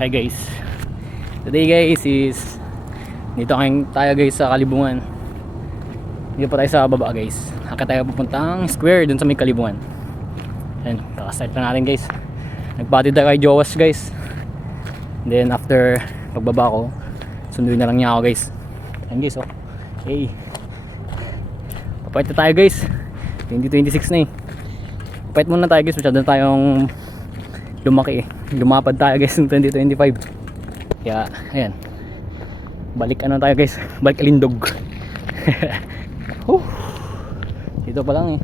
Hi guys. Today guys is dito tayo guys sa Kalibungan. Dito pa tayo sa baba guys. Haka tayo pupuntang square dun sa may Kalibungan. Ayan, kakastart na natin guys. Nagbatid tayo kay Jowas guys. Then after pagbaba ko, sunduin na lang niya ako guys. Ayan guys, oh. Okay. Papait na tayo guys. 2026 na eh. Papait muna tayo guys. Masyado na tayong lumaki eh. Lumapad tayo guys ng 2025. Kaya ayan, balik ano tayo guys, balik Alindog. Dito pa lang eh,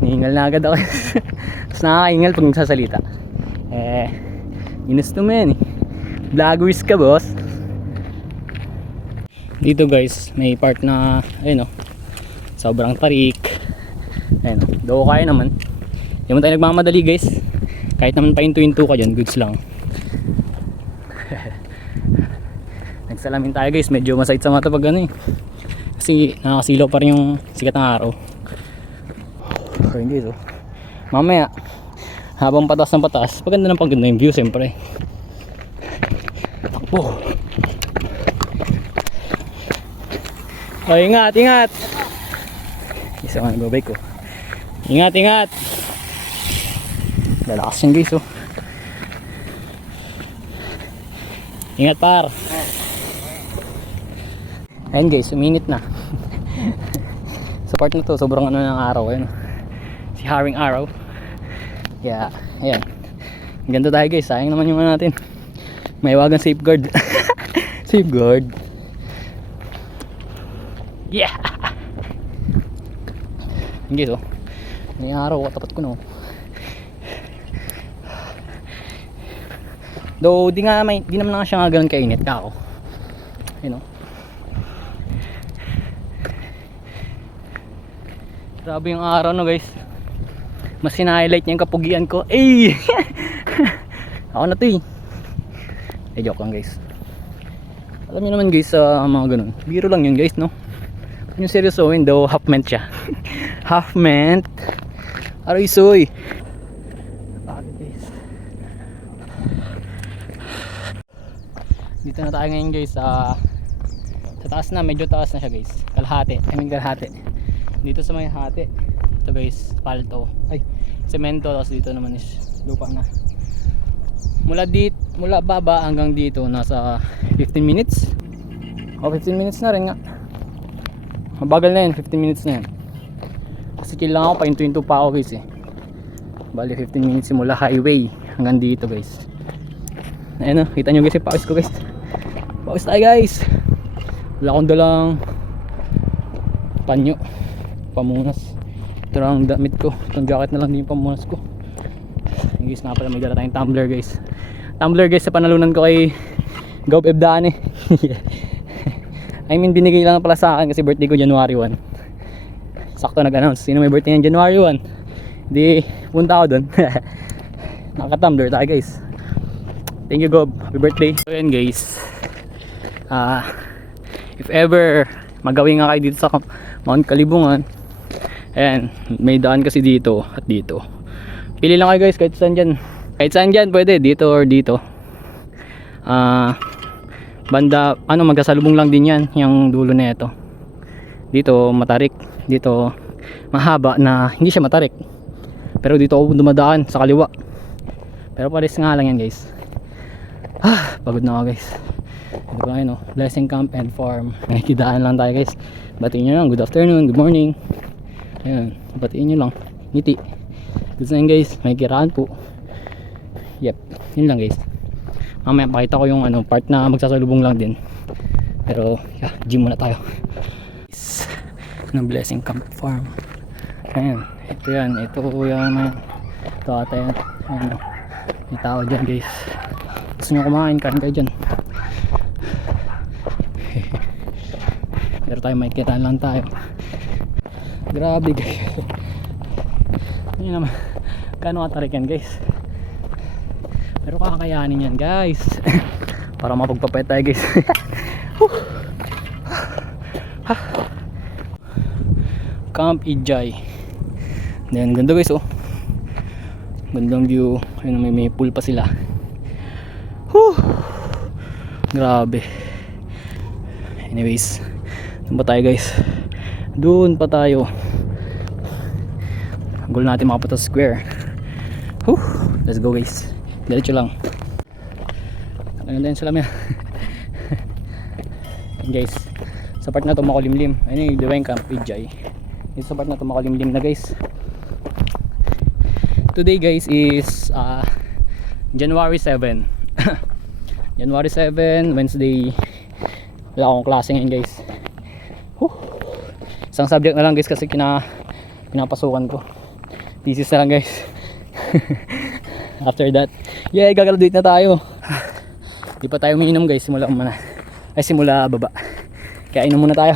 nihingal na agad ako. Tapos nakakahingal pag nagsasalita. Inusto mo yan eh, vloggers ka boss. Dito guys may part na ayun oh, sobrang tarik. Ayun oh, do kaya naman. Hindi mo tayo nagmamadali guys. Kahit naman painto-into ka dyan, goods lang. Nagsalamin tayo guys, medyo masakit sa mata pag ano eh. Kasi nakakasilaw pa rin yung sikat ng araw. So hindi so. Mamaya, habang patas ng patas, paganda ng paganda yung view siyempre. Takbo. Oh, ingat, ingat. Isa nga nagbabay ko. Ingat, ingat. Lalakas yung guys oh. Ingat par. Ayan guys, uminit na. Sa part na to, sobrang ano ng araw. Ayan. Si Haring Araw. Yeah, ayan. Ganda tayo guys, sayang naman yung ano natin. May wagang safeguard. Safeguard. Yeah. Ayan guys oh. May araw, tapat ko no. Though di naman nga siya nga ganun kainit ka ako. You know. Grabe yung araw no guys. Mas hina-highlight niya yung kapugian ko. Ay! Ako na to eh. Joke lang guys. Alam niyo naman guys sa mga ganun. Biro lang yun guys no. Yung seryosohin though half meant siya. Half meant. Aray soy. Dito na tayo ngayon guys sa taas na, medyo taas na siya guys. Kalahati, kalahati. Dito sa may hati. Ito guys, palto. Ay, semento. Tapos dito naman is lupa na. Mula baba hanggang dito nasa 15 minutes. O 15 minutes na rin nga. Mabagal na yan, 15 minutes na yan. Kasi kailangan ko painto-into pa ako guys eh. Bali 15 minutes simula highway hanggang dito guys. Ayan o, kita nyo guys yung pawis ko guys. Pawis tayo guys. Wala akong dalang panyo, pamunas. Ito lang ang damit ko. Itong jacket na lang din yung pamunas ko. Yung guys nga pala may dala tayong tumbler guys. Tumbler guys sa panalunan ko kay Gaup Ebdaan eh. I mean binigay lang pala sa akin kasi birthday ko January 1. Sakto nag-announce sino may birthday ng January 1. Di punta ako dun. Naka-tumbler tayo guys. Thank you Gob, happy birthday. So yan guys, if ever magawin nga kayo dito sa Mount Kalibungan, ayan, may daan kasi dito at dito. Pili lang kayo guys, kahit saan dyan pwede, dito or dito. Banda, magkasalubong lang din yan, yung dulo na ito. Dito matarik, dito mahaba na hindi siya matarik. Pero dito ako dumadaan sa kaliwa. Pero pares nga lang yan guys. Pagod na ako guys. Ito pa yun, Blessing Camp and Farm. Nakikidaan lang tayo guys. Batiin nyo lang, good afternoon, good morning. Ayan, batiin nyo lang. Ngiti. Good na yun guys, may kiraan po. Yep, yun lang guys. Mamaya pakita ko yung part na magsasalubong lang din. Pero yeah, gym muna tayo. Ng Blessing Camp Farm. Ayan, ito yan. Ito yan. Ito ata yan. Ayan, may tao dyan guys. Gusto nyo kumain, kain kayo dyan. Pero tayo may kitaan lang tayo. Grabe guys. Hindi naman gano'ng katarik yan guys. Pero kakayanin yan guys. Para mapagpapayat tayo guys. Camp Ijay. Then ganda guys oh. Gandang view. Ayun, may pool pa sila. Whew. Grabe. Anyways, doon pa tayo guys. Doon pa tayo. Goal natin makapunta sa square. Whew, let's go guys. Diretso lang. Ano din sila yan. Guys, sa part na to makulimlim. Ayun yung Divine Camp PJ. Dito sa part na to makulimlim na guys. Today guys is January 7. January 7, Wednesday. Wala akong klase ngayon guys. Isang subject na lang guys kasi pinapasukan ko. Thesis na lang guys. After that, yeah, gagraduate na tayo. Di pa tayo umiinom guys, simula baba. Kaya inom muna tayo.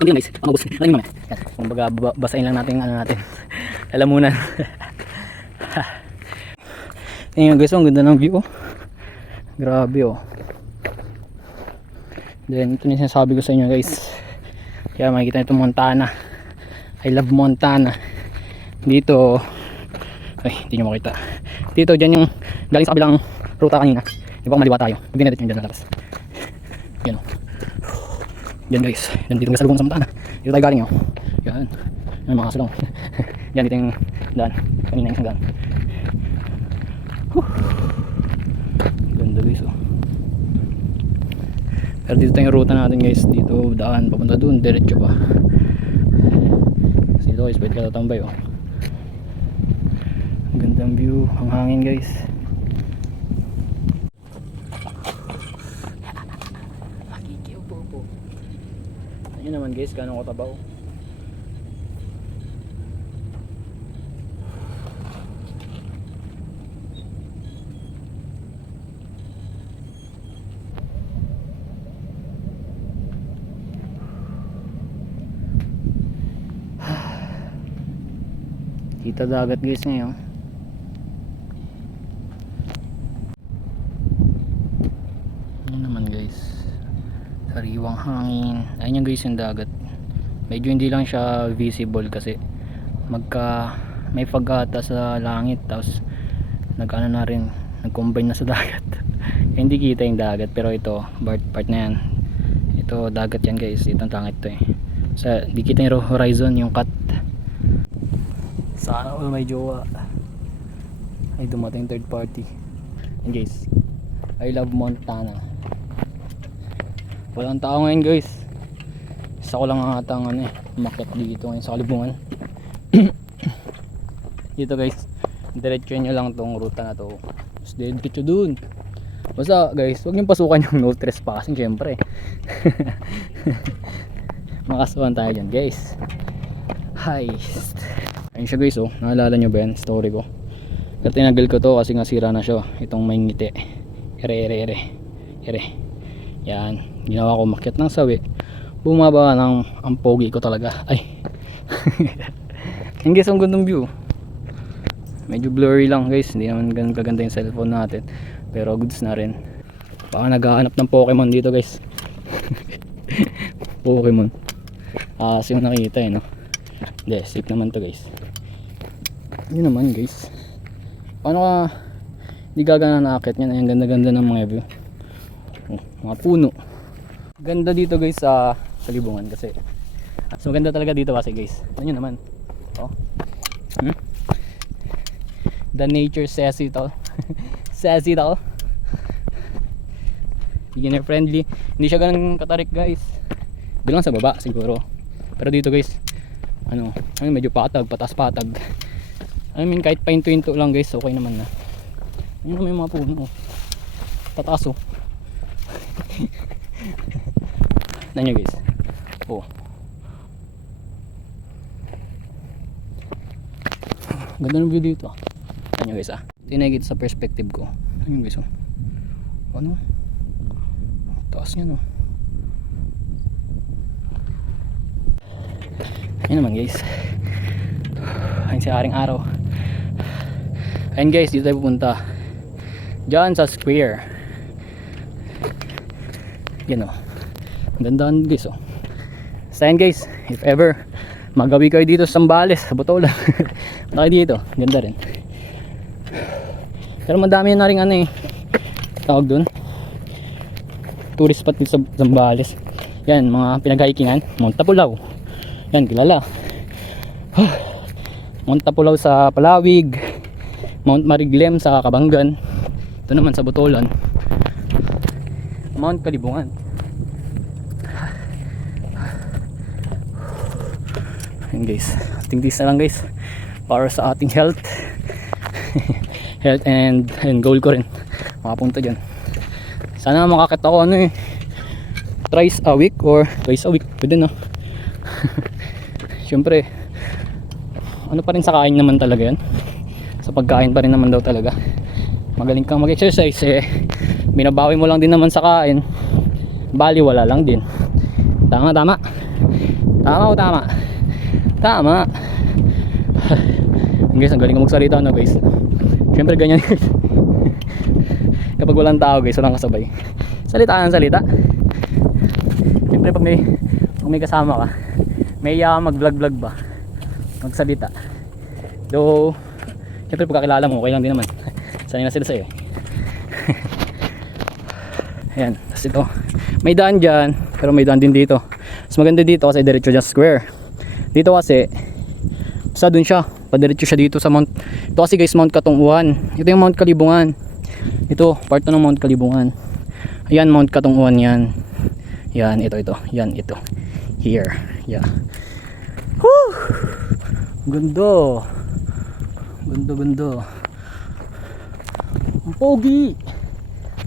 Hindi guys, mabos. Ano yung mga? Kumbaga basahin lang natin natin. Lalamunan. Tingnan guys, ang ganda ng view. Grabe oh. Then ito yung sinasabi ko sa inyo guys. Kaya makikita nyo itong Montana. I love Montana. Dito, ay hindi nyo makita. Dito dyan yung galing sa kabilang ruta kanina. Di ba maliwa tayo? Hindi na dito yung dyan sa labas. Yan o. Yan guys. Yan dito yung kasalubong sa Montana. Dito tayo galing o. Yan. Yan mga kasalong. Yan dito yung daan. Kanina yung daan. Ganda guys oh. Pero dito tayong ruta natin guys. Dito daan papunta doon. Diretso pa. Kasi dito guys pwede ka tatambay oh. Gandang view. Ang hangin guys. Nakikiw po. Ayun naman guys. Gano'ng katabaw. Kita dagat guys ngayon. Ano naman guys, sariwang hangin. Ayun yung guys yung dagat. Medyo hindi lang siya visible kasi may fog-ata sa langit. Tapos nag-ano na rin, nag-combine na sa dagat. Hindi kita yung dagat, pero ito part na yan. Ito dagat yan guys. Itong langit to eh. Sa di kita yung horizon, yung cut. Sana all may jowa ay dumating third party. And guys, I love Montana. Walang tao ngayon guys. Isa ko lang ang atang umakyat dito ngayon sa kalibungan. Dito guys, diretso nyo lang tong ruta na to. Tapos diretso dun. Basta guys, huwag nyo pasukan yung no trespassing syempre. Makasuhan tayo dyan guys. Heist. Ayun siya guys oh, naalala nyo ba yan story ko? Pero tinagal ko to kasi nga sira na siya. Itong may ngiti. Ere. Yan, ginawa ko makyat ng sawi. Bumaba ng ang pogi ko talaga. Ay. Yung guys, ang gandang view. Medyo blurry lang guys, hindi naman ganun kaganda yung cellphone natin. Pero goods na rin. Baka naghahanap ng Pokemon dito guys. Pokemon. Kasi yung nakita no. Hindi, safe naman to guys. Yun naman guys. Paano ka di gagana nakakit yan? Ayan, ganda-ganda ng mga view. Oh, mga puno. Ganda dito guys sa libungan kasi. So ganda talaga dito kasi guys. Ano yun naman? Oh. The nature says it all. Says it all. Beginner friendly. Hindi siya ganun katarik guys. Doon lang sa baba siguro. Pero dito guys, medyo patas-patag. I mean kahit pahinto-hinto lang guys, okay naman na. Ayun naman yung mga puno. Tataas oh. Nanyo guys. Oh. Ganda ng view dito. Nanyo guys tinigit sa perspective ko. Nanyo guys oh. Ano? Taas niya no. Ayun naman guys. Ayun si Aring Araw. Ayun guys, dito tayo pupunta. Diyan sa square. Yan o. Gandaan guys o. So ayun guys, if ever Magawi kayo dito sa Zambales, sa Botolan. Punta kayo dito, ganda rin. Pero madami na rin ano eh, tawag dun, tourist spot dito sa Zambales. Yan, mga pinag-hikingan. Mount Tapulaw, yan, kilala. Mount Tapulaw sa Palawig, Mount Mariglem sa Kabanggan, ito naman sa Botolan, Mount Kalibungan. Yan guys, ating this na lang guys para sa ating health. Health and goal ko rin makapunta dyan. Sana makakit ako ano eh, thrice a week or twice a week, pwede no. Syempre ano pa rin sa kain naman talaga yan, sa pagkain pa rin naman daw talaga. Magaling kang mag-exercise eh, binabawi mo lang din naman sa kain, bali wala lang din. Tama tama tama tama tama. Guys, ang galing ko magsalita no guys. Syempre ganyan guys. Kapag walang tao guys, walang kasabay, salita ng salita. Syempre pag may kasama ka, may mag vlog vlog ba, magsalita. Though syempre pag kakilala mo okay lang din naman, sanay na sila sa'yo. Ayan, tapos ito may daan dyan, pero may daan din dito. Mas maganda dito kasi diretso dyan square. Dito kasi basta dun siya, padiretso siya dito sa Mount. Ito kasi guys, Mount Katunguan. Ito yung Mount Kalibungan. Ito, part ng Mount Kalibungan. Ayan, Mount Katunguan yan. Yan, ito. Yan, ito. Here. Yeah. Woo! Ganda. Ganda. Ang pogi.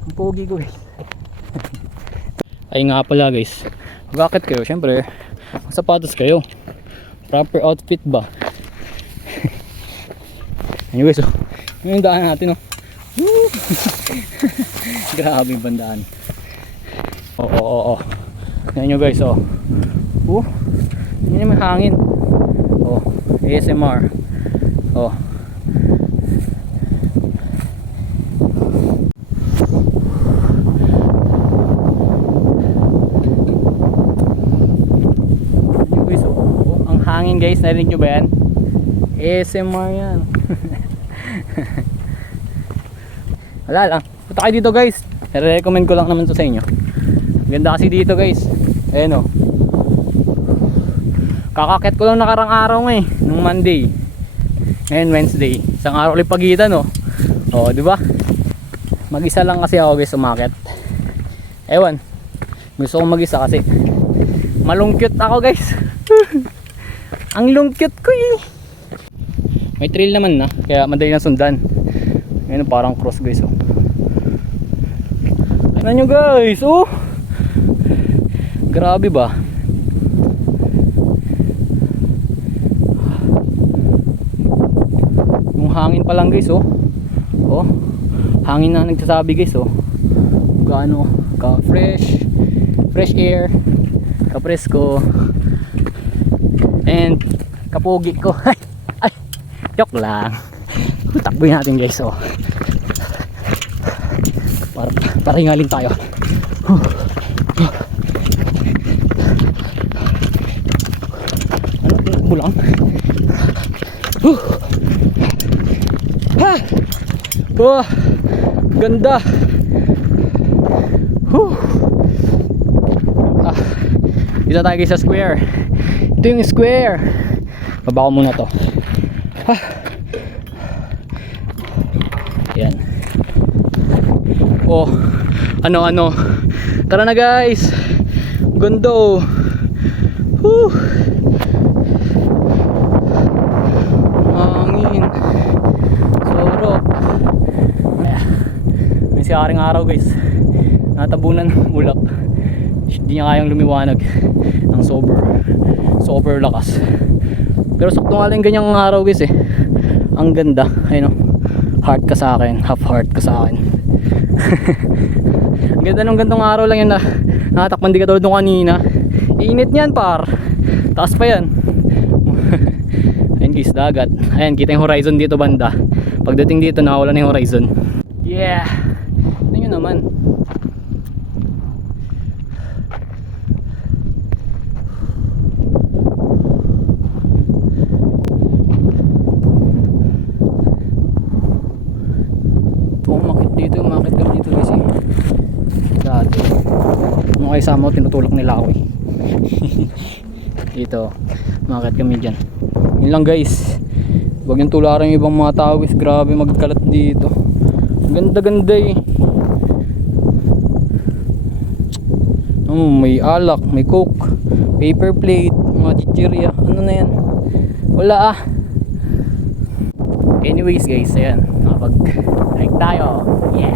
Ang pogi ko guys. Ay nga pala guys, bakit kayo? Syempre, sapatos kayo. Proper outfit ba? Anyways, oh, yung daan natin oh. Grabe yung bandaan. Oo. Yan nyo guys oh. Yan yung may hangin. Oh, ASMR. Oh. Hangin guys, narinig nyo ba yan? ASMR yan. Wala lang, punta kayo dito guys, i-recommend ko lang naman to sa inyo. Ganda kasi dito guys. Ayan o, kakakit ko lang nakarang araw nga eh, nung Monday. Ngayon Wednesday, isang araw ulit pagitan o. O diba, mag-isa lang kasi ako guys umakit. Ewan, gusto kong mag-isa kasi malungkot ako guys. Ang lungkot ko eh. May trail naman na, kaya madali na sundan. Ngayon parang cross guys oh. Tignan nyo guys oh. Grabe ba? Yung hangin pa lang guys oh. Oh, hangin na nagsasabi guys oh. Gaano ka fresh air, ka presko, and kapogi ko. Ay, joke lang. Takboy natin guys oh. Para hingalin tayo. Ano, takbo lang. Wah, ganda. Dito tayo guys sa square. Ito yung square. Baba ko muna to. Yan. Oh, ano. Tara na guys. Ganda oh. Hangin. Sorok. May siaring araw guys. Natabunan ng ulap. Hindi niya kayang lumiwanag ng sober lakas. Pero sakto nga lang ganyang araw guys eh. Ang ganda. Ayun oh. Heart ka sa akin, half heart ka sa akin. Ang ganda ng gandong araw lang yan na nakatakpan di ka tulad nung kanina. Init niyan par. Taas pa yan. Ayun guys, dagat. Ayan, kita yung horizon dito banda. Pagdating dito nawala na yung horizon. Yeah. Ito nyo naman. nakisama ko, tinutulak nila ako eh. Dito, umakyat kami dyan. Yun lang guys. Huwag yung tularan yung ibang mga tao guys. Grabe magkalat dito. Ganda ganda eh. May alak, may coke, paper plate, mga chichirya. Ano na yan? Wala ah. Anyways guys, ayan, nakapag-drink tayo. Yeah.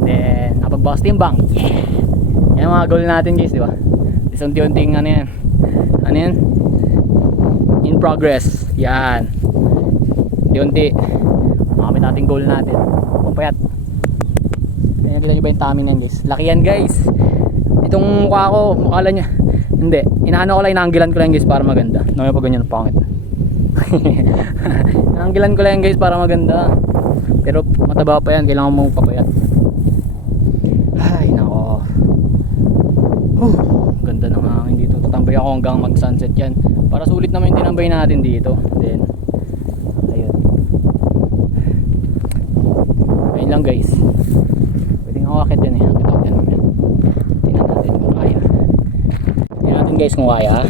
Then, nakapag-box timbang. Yeah. Yan mga goal natin guys, di ba? Unti-unting ano yan? Ano yan? In progress. Yan. Unti-unti. Makamit natin goal natin. Pupayat. Kaya kita nyo ba yung tummy na yan guys? Laki yan guys. Itong mukha ko, mukha niya. Hindi. Inaano ko lang, inaanggilan ko lang guys para maganda. Naman pag ganyan, pangit. Inaanggilan ko lang guys para maganda. Pero mataba pa yan, kailangan mong papayat. Ay nako. Ganda ng hangin dito. Tatambay ako hanggang mag sunset yan. Para sulit naman yung tinambay natin dito. Then ayun. Ayun lang guys. Pwedeng awakit yan eh. Akit ako yan naman. Tingnan natin kung kaya. Tingnan natin guys kung kaya.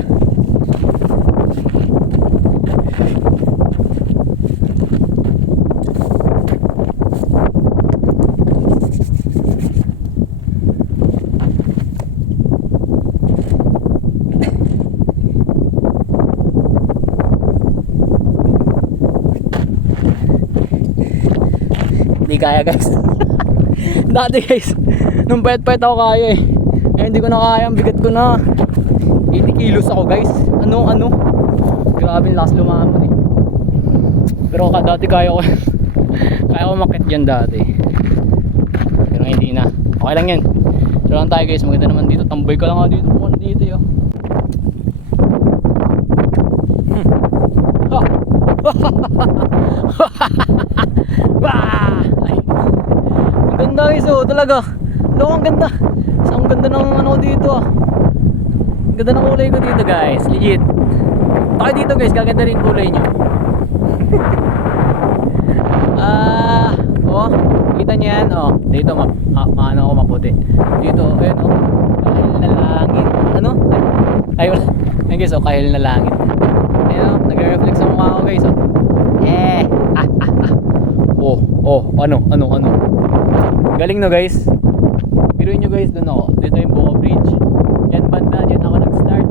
Hindi kaya guys. Dati guys, nung payat-payat ako kaya eh. Ngayon hindi ko na kaya, ang bigat ko na. 80 kilos ako guys. Ano? Grabe lakas lumaman eh. Pero dati kaya ko. Kaya ko makit dyan dati. Pero hindi na. Okay lang yan. So lang tayo guys, maganda naman dito. Tambay ka lang nga dito. Kung ano dito yun. Ang ganda guys oh, talaga. Ang ganda. Ang ganda ng ano dito ah. Ang ganda ng kulay ko dito guys, legit. Tayo dito guys, gaganda rin kulay nyo. Oh, kita nyo yan oh. Dito ano ako maputi. Dito, ayun oh. Kahil na langit. Ano? Ay wala. Ayun guys oh, kahil na langit. Ayun oh, nagre-reflex sa mukha ko guys oh. Ano? Galing no guys. Biruin nyo guys, doon ako. Dito yung Boca Bridge. Yan banda, dyan ako nag-start.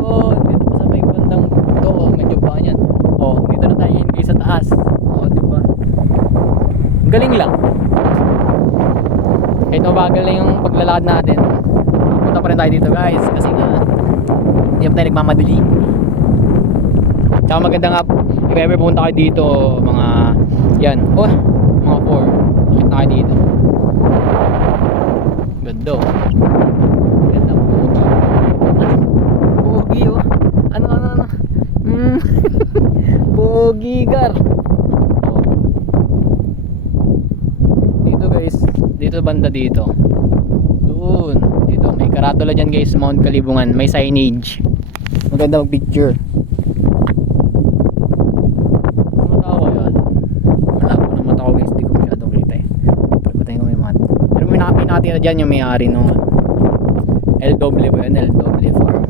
Oh, dito pa sa may bandang to, medyo pa yan. Oh, dito na tayo yun guys sa taas. Oh, diba? Galing lang. Kahit mabagal lang yung paglalakad natin. Punta pa rin tayo dito guys. Kasi nga, hindi pa tayo nagmamadali. Tsaka maganda nga, if ever pumunta kayo dito, mga, yan, oh, mga 4. Nakita kayo dito. Ganda oh. Ganda, pogi. Pogi oh. Ano. Pogi gar. Oh. Dito guys, dito banda dito. Doon, dito may karatula dyan guys, Mount Kalibungan, may signage. Maganda mag picture. Nakapinatira dyan yung may-ari nung LW ba yun? LW farm.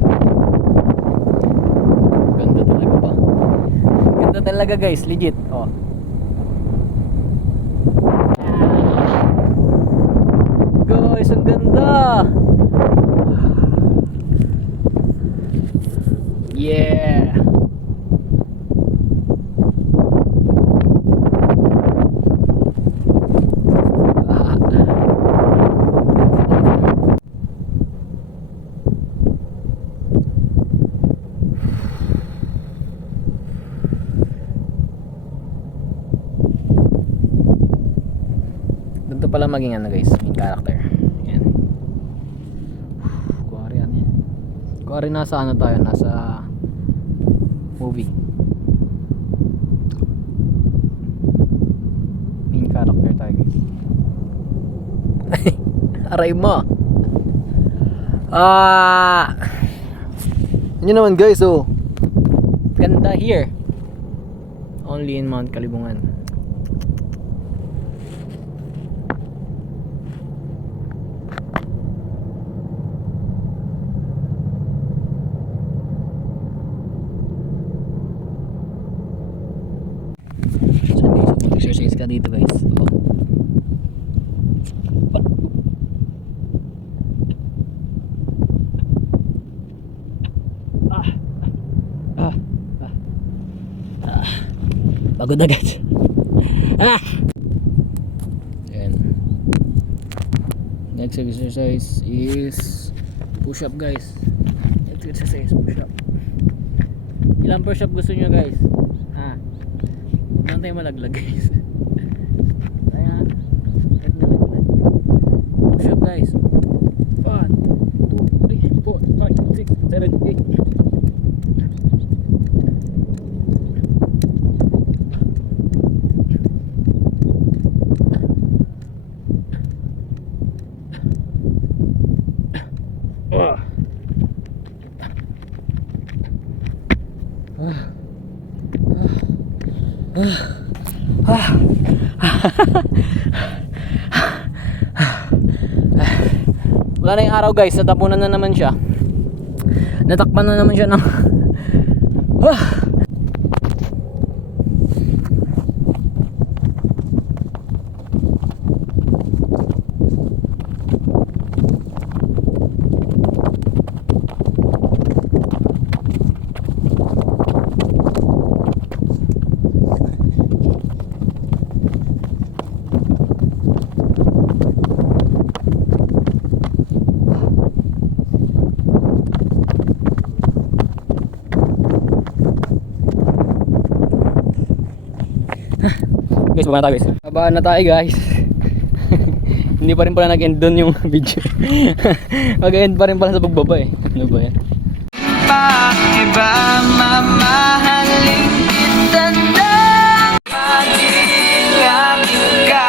Ganda talaga pa. Ganda talaga guys, legit. Oh. Guys, ang ganda. Yeah. Ito pala maging ano guys, main character. Yan. Kuwari ano yan. Kuwari nasa ano tayo, nasa movie. Main character tayo guys. Aray mo. Yun naman guys oh. Ganda here. Only in Mount Kalibungan. mag-exercise ka dito guys. Pagod na guys. Ayan. Next exercise is push up guys. Next exercise push up. Ilang push up gusto nyo guys? Huwag tayo malaglag guys. Kaya kahit nalaglag. Push up guys. 1, 2, 3, 4, 5, 6, 7, 8. Wala na yung araw guys, natapunan na naman siya. Natakpan na naman siya ng guys, baba na tayo guys. Baba na tayo guys. Hindi pa rin pala nag-end doon yung video. Mag-end pa rin pala sa pagbaba eh. Ano ba yan? Bakit ba mamahalin kita na magilapit ka?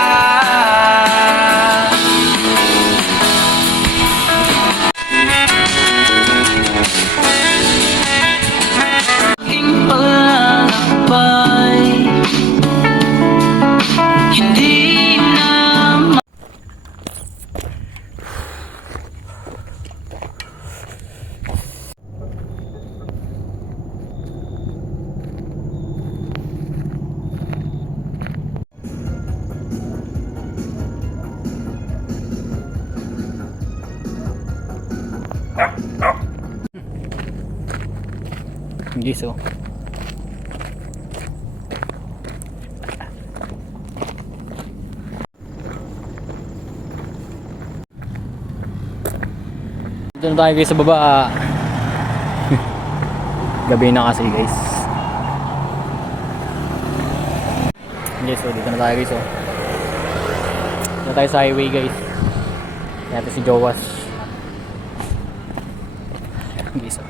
Aking palalakbay hindi na hindi so. Dito na tayo guys sa baba. Gabi na kasi guys. Yes, so dito na tayo guys. Dito na tayo sa highway guys. Dito si Jowas. Guys.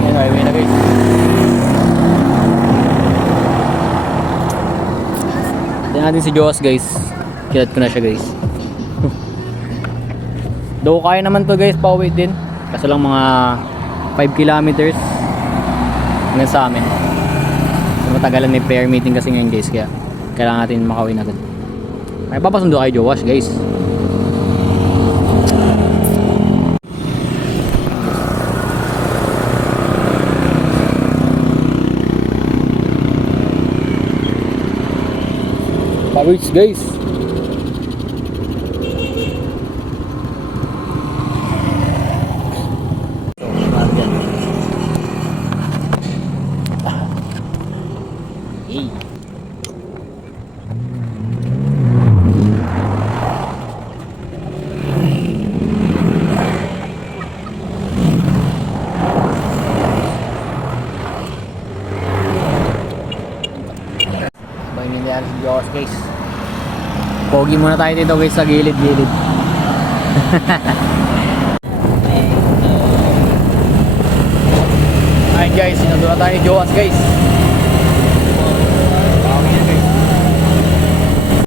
Yan, highway na guys. Tignan natin si Joas guys. Kilat ko na siya guys. Though kaya naman to guys, pauwi din. Kaso lang mga 5 kilometers hanggang sa amin. So, matagalan, may prayer meeting kasi ngayon guys. Kaya kailangan natin makauwi na agad. May papasundo kay Joas guys. Pawis guys. Guys, pogi muna tayo dito guys sa gilid-gilid. Ayun guys, sinadula tayo ni Joas guys.